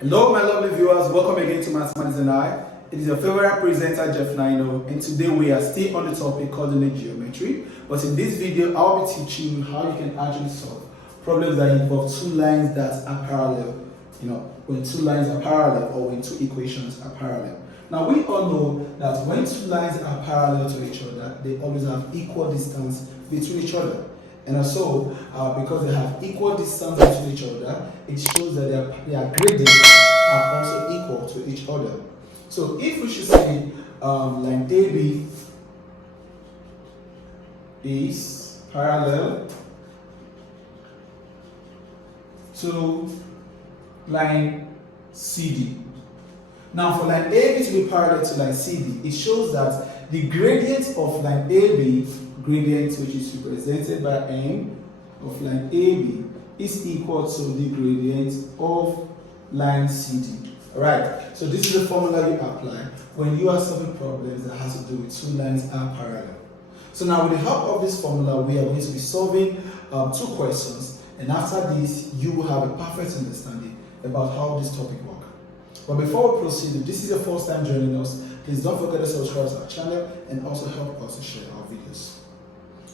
Hello my lovely viewers, welcome again to Mathematics and I. It is your favorite presenter Jeff Nino, and today we are still on the topic coordinate geometry. But in this video, I'll be teaching you how you can actually solve problems that involve two lines that are parallel. When two lines are parallel or when two equations are parallel. Now we all know that when two lines are parallel to each other, they always have equal distance between each other. And also, because they have equal distance between each other, it shows that their gradients are also equal to each other. So if we should say line AB is parallel to line CD. Now for line AB to be parallel to line CD, it shows that the gradient of line AB, gradient which is represented by m of line AB, is equal to the gradient of line CD. Alright, so this is the formula you apply when you are solving problems that has to do with two lines are parallel. So now with the help of this formula, we are going to be solving two questions, and after this, you will have a perfect understanding about how this topic works. But before we proceed, if this is your first time joining us, please don't forget to subscribe to our channel and also help us to share our videos.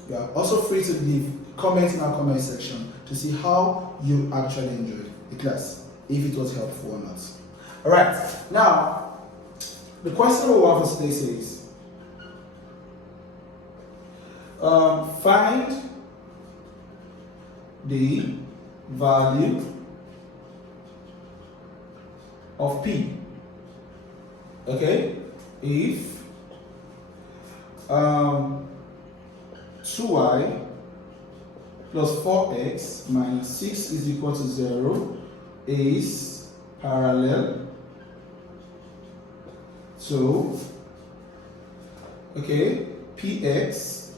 You are also free to leave comments in our comment section to see how you actually enjoyed the class, if it was helpful or not. Alright, now the question we have for today says, find the value of P. Okay, if 2y plus 4x minus 6 is equal to 0 is parallel to, okay, px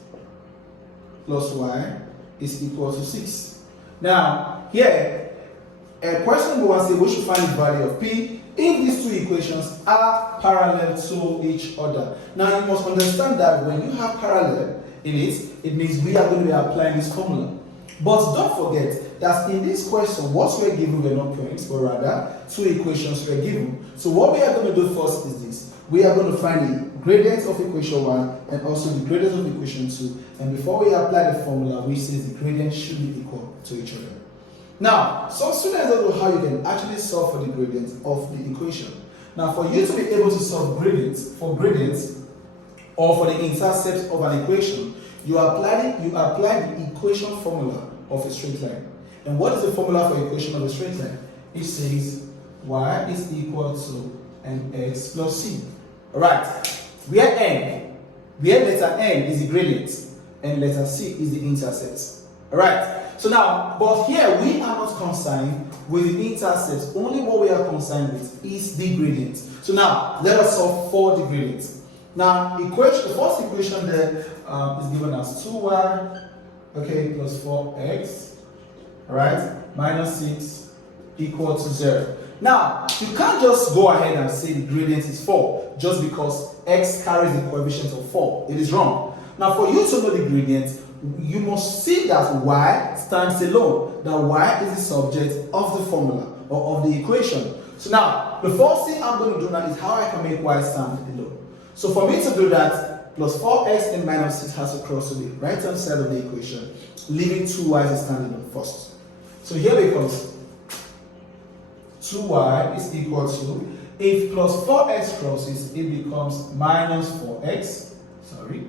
plus y is equal to 6. Now, here, a question will say we should find the value of p if these two equations are parallel to each other. Now, you must understand that when you have parallel in it means we are going to be applying this formula. But don't forget that in this question, what we are given were not points, but rather two equations were given. So what we are going to do first is this. We are going to find the gradient of equation 1 and also the gradient of equation 2. And before we apply the formula, we say the gradient should be equal to each other. Now, some students don't know how you can actually solve for the gradient of the equation. Now, for you to be able to solve gradients or for the intercept of an equation, you apply the equation formula of a straight line. And what is the formula for equation of a straight line? It says y is equal to mx plus c. Alright, where letter n is the gradient and letter c is the intercept. Alright, so now, but here we are not concerned with the intercept. Only what we are concerned with is the gradient. So now, let us solve for the gradient. Now, the first equation there is given as 2y, okay, plus 4x, alright, minus 6 equal to 0. Now, you can't just go ahead and say the gradient is 4 just because x carries the coefficient of 4. It is wrong. Now, for you to know the gradient, you must see that y stands alone, that y is the subject of the formula or of the equation. So now, the first thing I'm going to do now is how I can make y stand alone. So for me to do that, plus 4x and minus 6 has to cross to the right-hand side of the equation, leaving 2y to stand alone first. So here becomes 2y is equal to, if plus 4x crosses, it becomes minus 4x, sorry.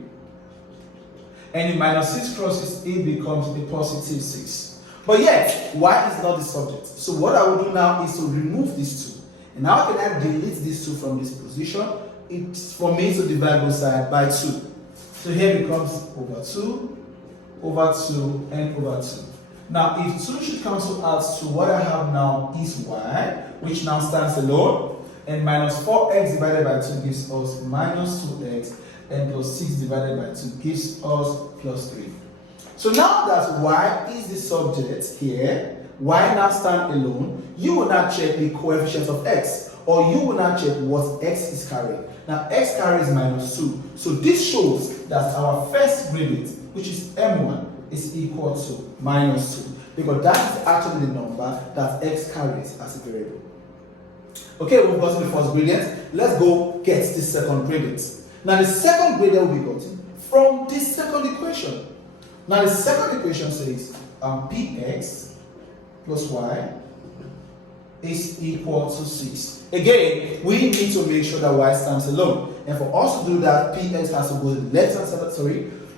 And if minus 6 crosses, it becomes a positive 6. But yet, y is not the subject. So what I will do now is to remove these two. And how can I delete these two from this position? It's for me to divide both sides by 2. So here becomes over 2, and over 2. Now, if 2 should cancel out to what I have now is y, which now stands alone, and minus 4x divided by 2 gives us minus 2x, and plus 6 divided by 2 gives us plus 3. So now that y is the subject here, y now stands alone, you will now check the coefficient of x, or you will now check what x is carrying. Now x carries minus 2. So this shows that our first gradient, which is m1, is equal to minus 2. Because that is actually the number that x carries as a variable. Okay, we've gotten the first gradient. Let's go get the second gradient. Now the second gradient will be gotten from this second equation. Now the second equation says px plus y is equal to 6. Again, we need to make sure that y stands alone. And for us to do that, px has to go to the left hand side,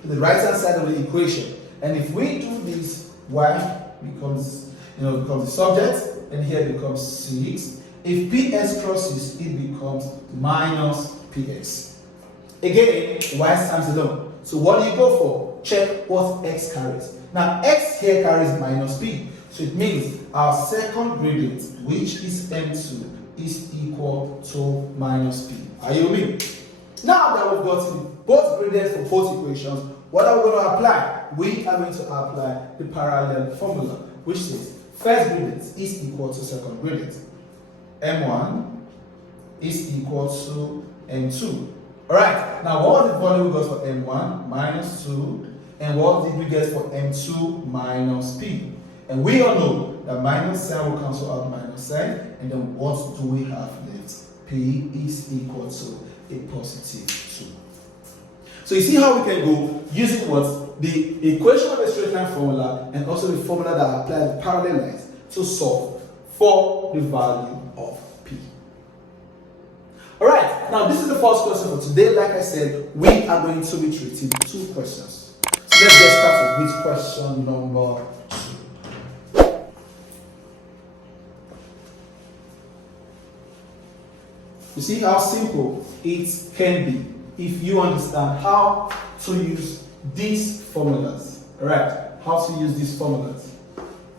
to the right hand side of the equation. And if we do this, y becomes the subject, and here becomes 6. If px crosses, it becomes minus px. Again, y stands alone. So what do you go for? Check what x carries. Now x here carries minus p. So it means our second gradient, which is m2, is equal to minus p. Are you with me? Now that we've gotten both gradients for both equations, what are we going to apply? We are going to apply the parallel formula, which says first gradient is equal to second gradient. M1 is equal to M2. Alright, now what was the value we got for M1? Minus 2. And what did we get for M2? Minus P. And we all know that minus sign will cancel out minus sign. And then what do we have left? P is equal to a positive 2. So you see how we can go using what? The equation of a straight line formula and also the formula that applies parallel lines to solve for the value of P. Alright, now this is the first question for today. Like I said, we are going to be treating 2 questions. So let's get started with question number 2. You see how simple it can be if you understand how to use these formulas. Alright, how to use these formulas.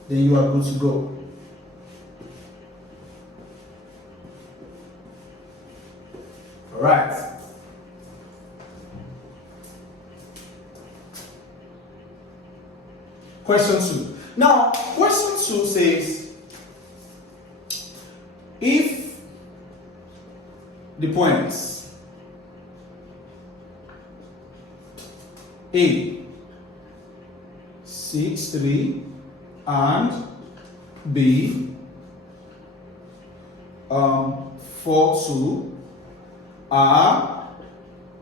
Then you are good to go. Alright. Question 2. Now, question 2 says, if the points A 6, 3 and B 4, 2 are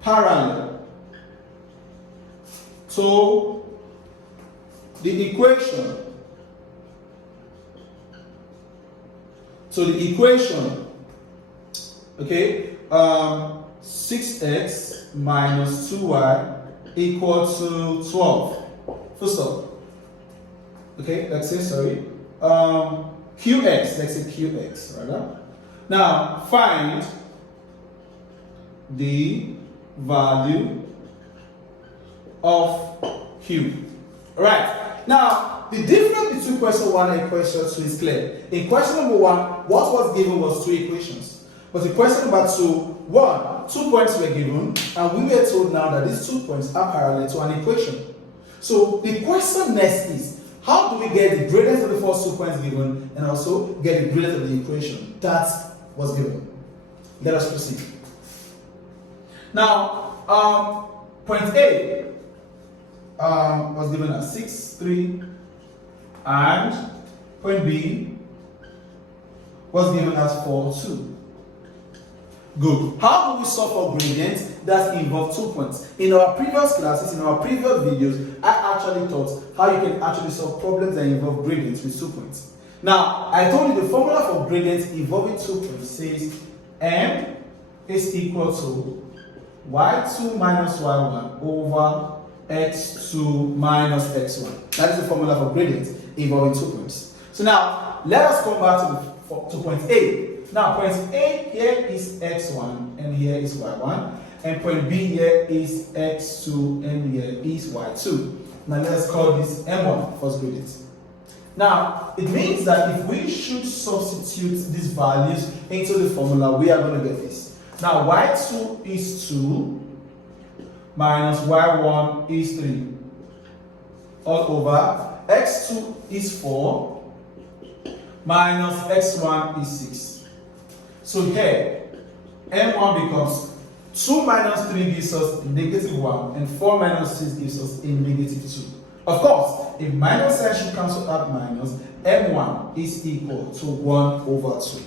parallel to the equation. Okay, 6x minus 2y equal to 12. Full stop. Okay, let's say qx. Let's say qx, rather. Now find the value of q. Alright, now the difference between question 1 and question 2 is clear. In question number 1, what was given was 2 equations. But in question number 2, 2 points were given, and we were told now that these 2 points are parallel to an equation. So the question next is, how do we get the gradient of the first 2 points given and also get the gradient of the equation that was given? Let us proceed. Now, point A was given as 6, 3, and point B was given as 4, 2. Good. How do we solve for gradients that involve 2 points? In our previous classes, in our previous videos, I actually taught how you can actually solve problems that involve gradients with 2 points. Now, I told you the formula for gradients involving 2 points says M is equal to y2 minus y1 over x2 minus x1. That is the formula for gradients involving 2 points. So now, let us come back to point A. Now, point A here is x1 and here is y1. And point B here is x2 and here is y2. Now, let's call this M1, first gradient. Now, it means that if we should substitute these values into the formula, we are going to get this. Now, y2 is 2 minus y1 is 3 all over x2 is 4 minus x1 is 6. So here, m1 becomes 2 minus 3 gives us negative 1 and 4 minus 6 gives us a negative 2. Of course, if minus sign should cancel out minus, m1 is equal to 1 over 2.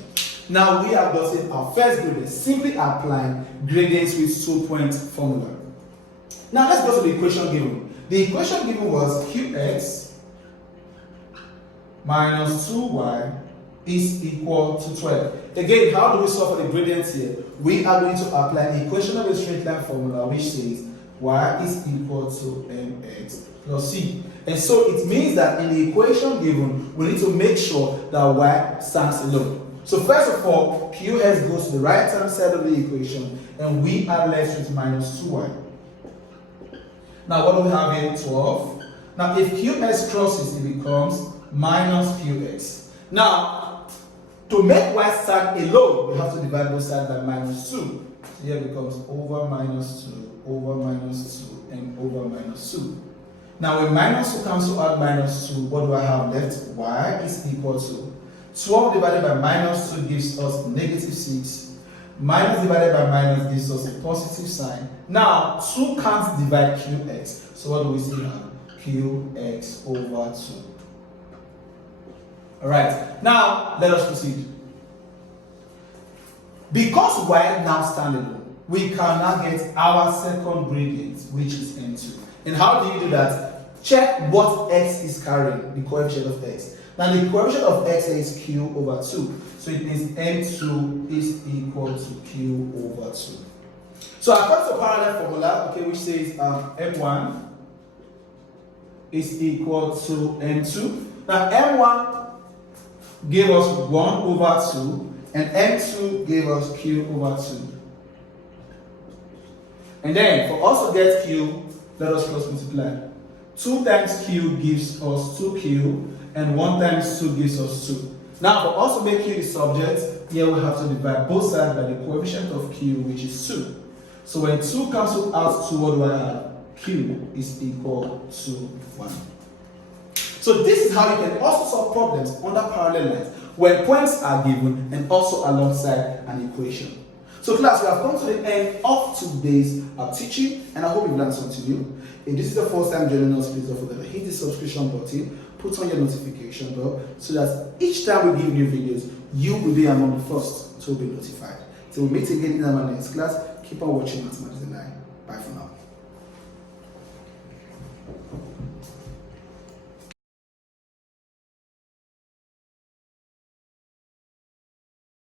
Now we have gotten our first gradient, simply applying gradients with 2-point formula. Now let's go to the equation given. The equation given was qx minus 2y is equal to 12. Again, how do we solve for the gradients here? We are going to apply the equation of a straight line formula which says y is equal to mx plus c. And so it means that in the equation given, we need to make sure that y stands alone. So first of all, qx goes to the right hand side of the equation and we are left with minus 2y. Now what do we have here? 12. Now if qx crosses, it becomes minus qx. Now, to make y stand alone, we have to divide both sides by minus 2. So here it becomes over minus 2, over minus 2, and over minus 2. Now when minus 2 cancel out minus 2, what do I have left? Y is equal to 12 divided by minus 2 gives us negative 6. Minus divided by minus gives us a positive sign. Now 2 can't divide qx. So what do we see now? Qx over 2. Alright, now let us proceed. Because y now stand alone, we can now get our second gradient, which is m2. And how do you do that? Check what x is carrying, the coefficient of x. Now the coefficient of x is q over 2. So it means m2 is equal to q over 2. So according to parallel formula, okay, which says m1 is equal to m2. Now m1 gave us 1 over 2, and m2 gave us q over 2. And then for us to get q, let us cross multiply. 2 times q gives us 2q, and 1 times 2 gives us 2. Now for us to make q the subject, here we have to divide both sides by the coefficient of q, which is 2. So when 2 cancels out 2, what do I have? Q is equal to 1. So this is how you can also solve problems under parallel lines when points are given and also alongside an equation. So class, we have come to the end of today's teaching, and I hope you've learned something new. If this is the first time joining us, please don't forget to hit the subscription button, put on your notification bell, so that each time we give new videos, you will be among the first to be notified. Till we meet again in our next class, keep on watching Mathematics 9. Bye for now.